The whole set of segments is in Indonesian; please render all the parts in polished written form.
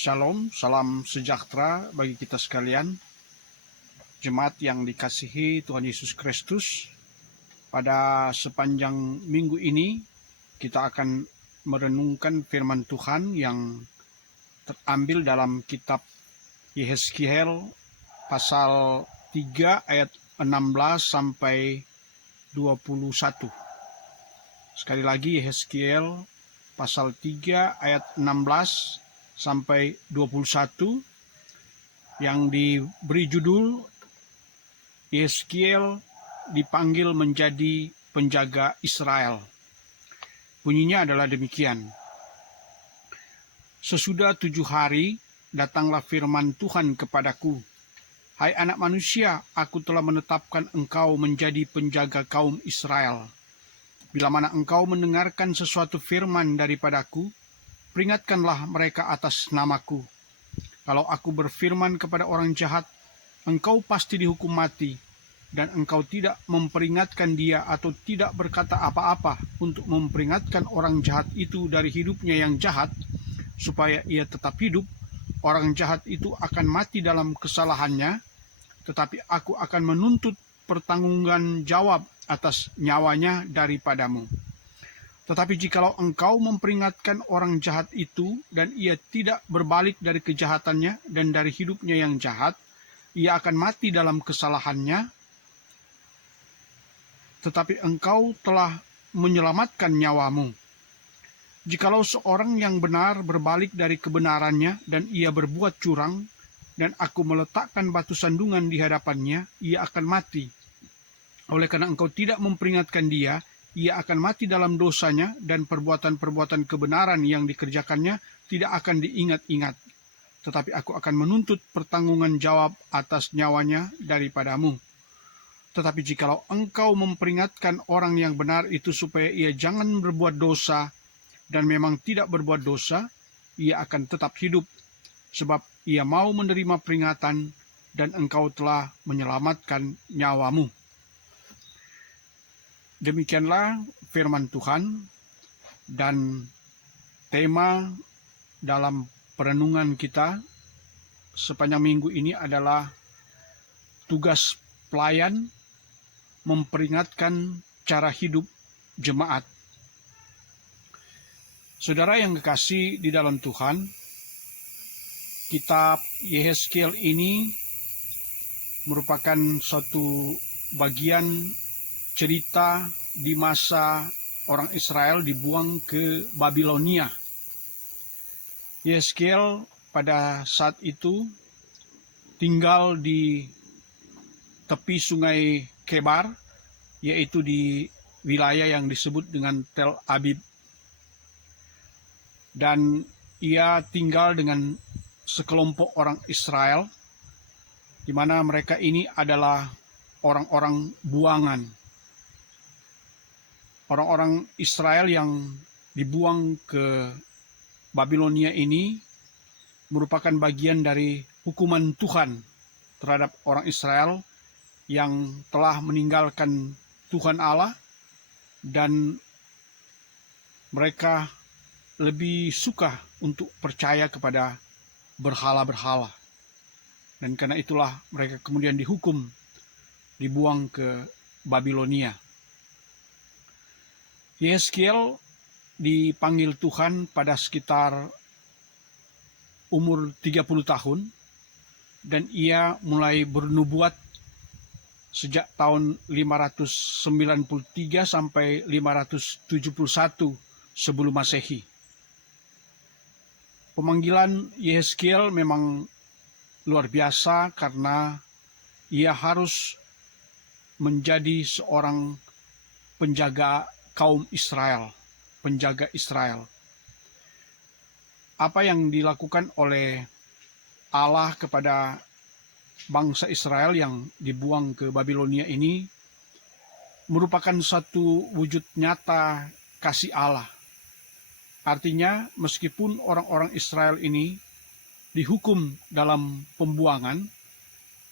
Shalom, salam sejahtera bagi kita sekalian. Jemaat yang dikasihi Tuhan Yesus Kristus, pada sepanjang minggu ini kita akan merenungkan firman Tuhan yang terambil dalam kitab Yehezkiel pasal 3 ayat 16 sampai 21. Sekali lagi Yehezkiel pasal 3 ayat 16 sampai 21 yang diberi judul Yehezkiel dipanggil menjadi penjaga Israel. Bunyinya adalah demikian. Sesudah 7 hari datanglah firman Tuhan kepadaku. Hai anak manusia, aku telah menetapkan engkau menjadi penjaga kaum Israel. Bila mana engkau mendengarkan sesuatu firman daripadaku, peringatkanlah mereka atas namaku. Kalau aku berfirman kepada orang jahat, engkau pasti dihukum mati, dan engkau tidak memperingatkan dia atau tidak berkata apa-apa untuk memperingatkan orang jahat itu dari hidupnya yang jahat, supaya ia tetap hidup, orang jahat itu akan mati dalam kesalahannya, tetapi aku akan menuntut pertanggungjawaban jawab atas nyawanya daripadamu. Tetapi jikalau engkau memperingatkan orang jahat itu dan ia tidak berbalik dari kejahatannya dan dari hidupnya yang jahat, ia akan mati dalam kesalahannya, tetapi engkau telah menyelamatkan nyawamu. Jikalau seorang yang benar berbalik dari kebenarannya dan ia berbuat curang, dan aku meletakkan batu sandungan di hadapannya, ia akan mati. Oleh karena engkau tidak memperingatkan dia, ia akan mati dalam dosanya, dan perbuatan-perbuatan kebenaran yang dikerjakannya tidak akan diingat-ingat. Tetapi aku akan menuntut pertanggungan jawab atas nyawanya daripadamu. Tetapi jikalau engkau memperingatkan orang yang benar itu supaya ia jangan berbuat dosa, dan memang tidak berbuat dosa, ia akan tetap hidup, sebab ia mau menerima peringatan, dan engkau telah menyelamatkan nyawamu. Demikianlah firman Tuhan, dan tema dalam perenungan kita sepanjang minggu ini adalah tugas pelayan memperingatkan cara hidup jemaat. Saudara yang kekasih di dalam Tuhan, kitab Yehezkiel ini merupakan suatu bagian cerita di masa orang Israel dibuang ke Babilonia. Yehezkiel pada saat itu tinggal di tepi sungai Kebar, yaitu di wilayah yang disebut dengan Tel Abib. Dan ia tinggal dengan sekelompok orang Israel, di mana mereka ini adalah orang-orang buangan. Orang-orang Israel yang dibuang ke Babilonia ini merupakan bagian dari hukuman Tuhan terhadap orang Israel yang telah meninggalkan Tuhan Allah, dan mereka lebih suka untuk percaya kepada berhala-berhala. Dan karena itulah mereka kemudian dihukum, dibuang ke Babilonia. Yehezkiel dipanggil Tuhan pada sekitar umur 30 tahun, dan ia mulai bernubuat sejak tahun 593 sampai 571 sebelum Masehi. Pemanggilan Yehezkiel memang luar biasa karena ia harus menjadi seorang penjaga kaum Israel, penjaga Israel. Apa yang dilakukan oleh Allah kepada bangsa Israel yang dibuang ke Babilonia ini merupakan satu wujud nyata kasih Allah. Artinya, meskipun orang-orang Israel ini dihukum dalam pembuangan,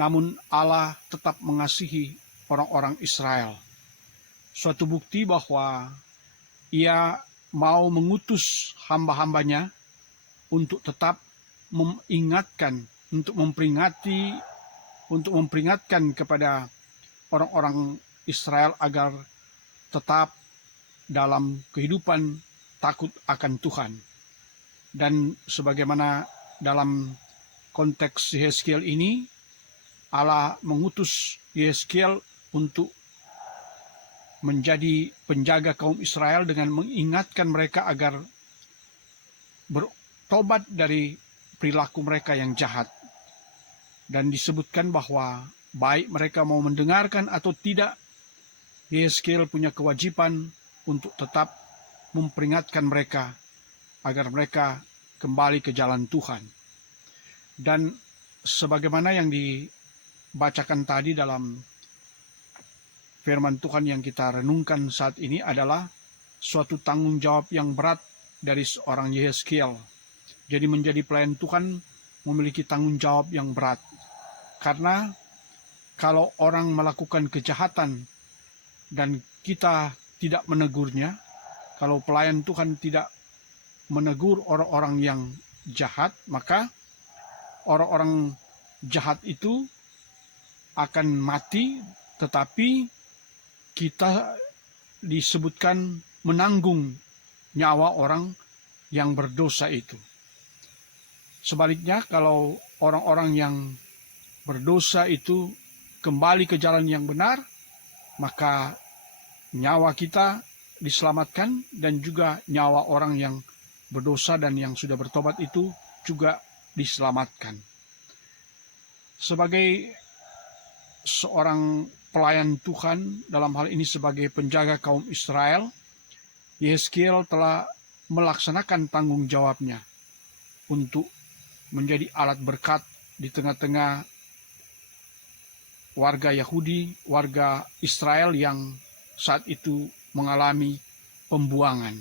namun Allah tetap mengasihi orang-orang Israel. Suatu bukti bahwa ia mau mengutus hamba-hambanya untuk tetap mengingatkan, untuk memperingatkan kepada orang-orang Israel agar tetap dalam kehidupan takut akan Tuhan. Dan sebagaimana dalam konteks Yehezkiel ini, Allah mengutus Yehezkiel untuk menjadi penjaga kaum Israel dengan mengingatkan mereka agar bertobat dari perilaku mereka yang jahat. Dan disebutkan bahwa baik mereka mau mendengarkan atau tidak, Yehezkiel punya kewajiban untuk tetap memperingatkan mereka agar mereka kembali ke jalan Tuhan. Dan sebagaimana yang dibacakan tadi dalam firman Tuhan yang kita renungkan saat ini adalah suatu tanggung jawab yang berat dari seorang Yehezkiel. Jadi menjadi pelayan Tuhan memiliki tanggung jawab yang berat. Karena kalau orang melakukan kejahatan dan kita tidak menegurnya, kalau pelayan Tuhan tidak menegur orang-orang yang jahat, maka orang-orang jahat itu akan mati, tetapi kita disebutkan menanggung nyawa orang yang berdosa itu. Sebaliknya, kalau orang-orang yang berdosa itu kembali ke jalan yang benar, maka nyawa kita diselamatkan dan juga nyawa orang yang berdosa dan yang sudah bertobat itu juga diselamatkan. Sebagai seorang pelayan Tuhan, dalam hal ini sebagai penjaga kaum Israel, Yehezkiel telah melaksanakan tanggung jawabnya untuk menjadi alat berkat di tengah-tengah warga Yahudi, warga Israel yang saat itu mengalami pembuangan.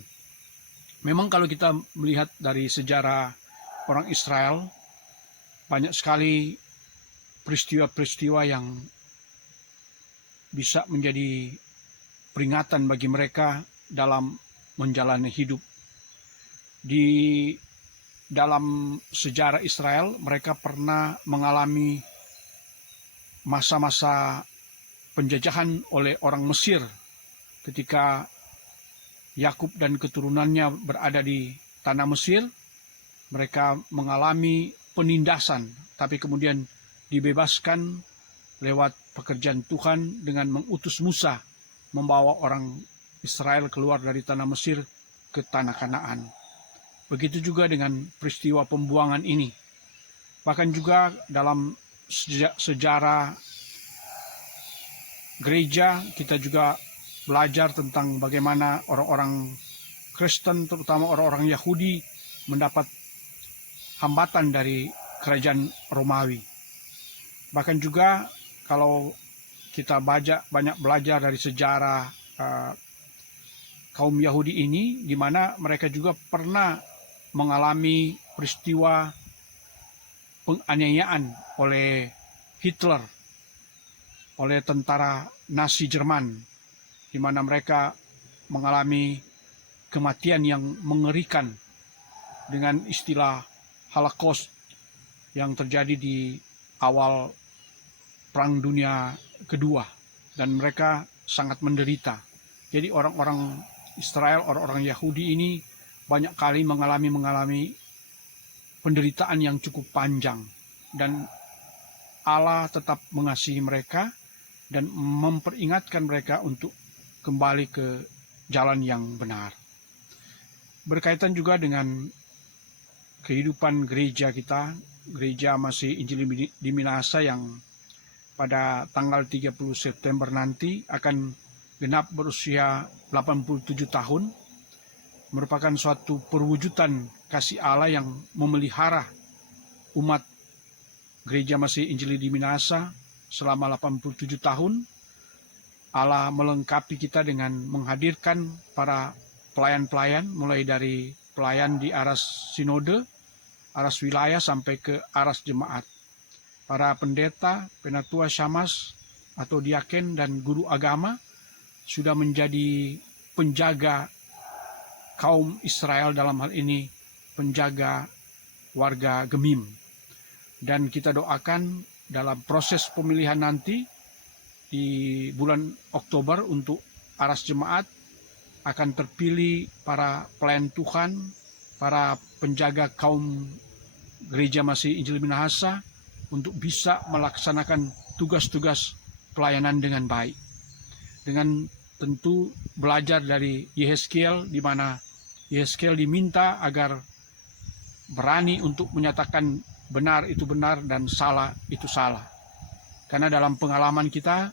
Memang kalau kita melihat dari sejarah orang Israel, banyak sekali peristiwa-peristiwa yang bisa menjadi peringatan bagi mereka dalam menjalani hidup. Di dalam sejarah Israel, mereka pernah mengalami masa-masa penjajahan oleh orang Mesir ketika Yakub dan keturunannya berada di tanah Mesir. Mereka mengalami penindasan, tapi kemudian dibebaskan lewat pekerjaan Tuhan dengan mengutus Musa membawa orang Israel keluar dari tanah Mesir ke tanah Kanaan. Begitu juga dengan peristiwa pembuangan ini. Bahkan juga dalam sejarah gereja, kita juga belajar tentang bagaimana orang-orang Kristen, terutama orang-orang Yahudi, mendapat hambatan dari kerajaan Romawi. Bahkan juga kalau kita banyak belajar dari sejarah kaum Yahudi ini, di mana mereka juga pernah mengalami peristiwa penganiayaan oleh Hitler, oleh tentara Nazi Jerman, di mana mereka mengalami kematian yang mengerikan dengan istilah Holocaust yang terjadi di awal Perang Dunia Kedua, dan mereka sangat menderita. Jadi orang-orang Israel, orang-orang Yahudi ini banyak kali mengalami penderitaan yang cukup panjang, dan Allah tetap mengasihi mereka dan memperingatkan mereka untuk kembali ke jalan yang benar. Berkaitan juga dengan kehidupan gereja kita, gereja Masih Injil di Minahasa yang pada tanggal 30 September nanti akan genap berusia 87 tahun, merupakan suatu perwujudan kasih Allah yang memelihara umat gereja Masih Injil di Minahasa selama 87 tahun. Allah melengkapi kita dengan menghadirkan para pelayan-pelayan, mulai dari pelayan di aras sinode, aras wilayah sampai ke aras jemaat. Para pendeta, penatua syamas atau diaken dan guru agama sudah menjadi penjaga kaum Israel, dalam hal ini penjaga warga Gemim. Dan kita doakan dalam proses pemilihan nanti di bulan Oktober untuk aras jemaat akan terpilih para pelayan Tuhan, para penjaga kaum Gereja Masih Injil Minahasa untuk bisa melaksanakan tugas-tugas pelayanan dengan baik. Dengan tentu belajar dari Yehezkiel, di mana Yehezkiel diminta agar berani untuk menyatakan benar itu benar dan salah itu salah. Karena dalam pengalaman kita,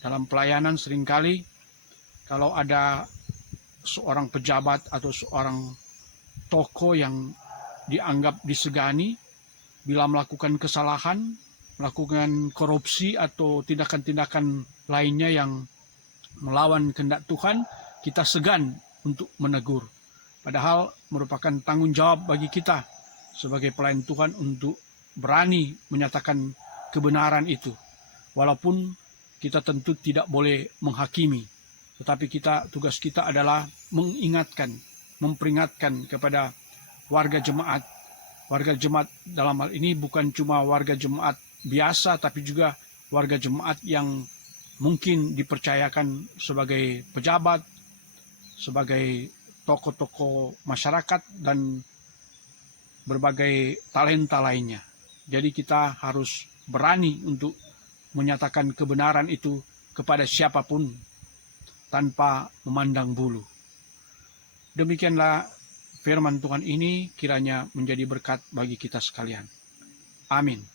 dalam pelayanan seringkali kalau ada seorang pejabat atau seorang tokoh yang dianggap disegani, bila melakukan kesalahan, melakukan korupsi atau tindakan-tindakan lainnya yang melawan kehendak Tuhan, kita segan untuk menegur. Padahal merupakan tanggung jawab bagi kita sebagai pelayan Tuhan untuk berani menyatakan kebenaran itu. Walaupun kita tentu tidak boleh menghakimi, tetapi tugas kita adalah mengingatkan, memperingatkan kepada warga jemaat. Warga jemaat dalam hal ini bukan cuma warga jemaat biasa, tapi juga warga jemaat yang mungkin dipercayakan sebagai pejabat, sebagai tokoh-tokoh masyarakat, dan berbagai talenta lainnya. Jadi kita harus berani untuk menyatakan kebenaran itu kepada siapapun tanpa memandang bulu. Demikianlah firman Tuhan ini kiranya menjadi berkat bagi kita sekalian. Amin.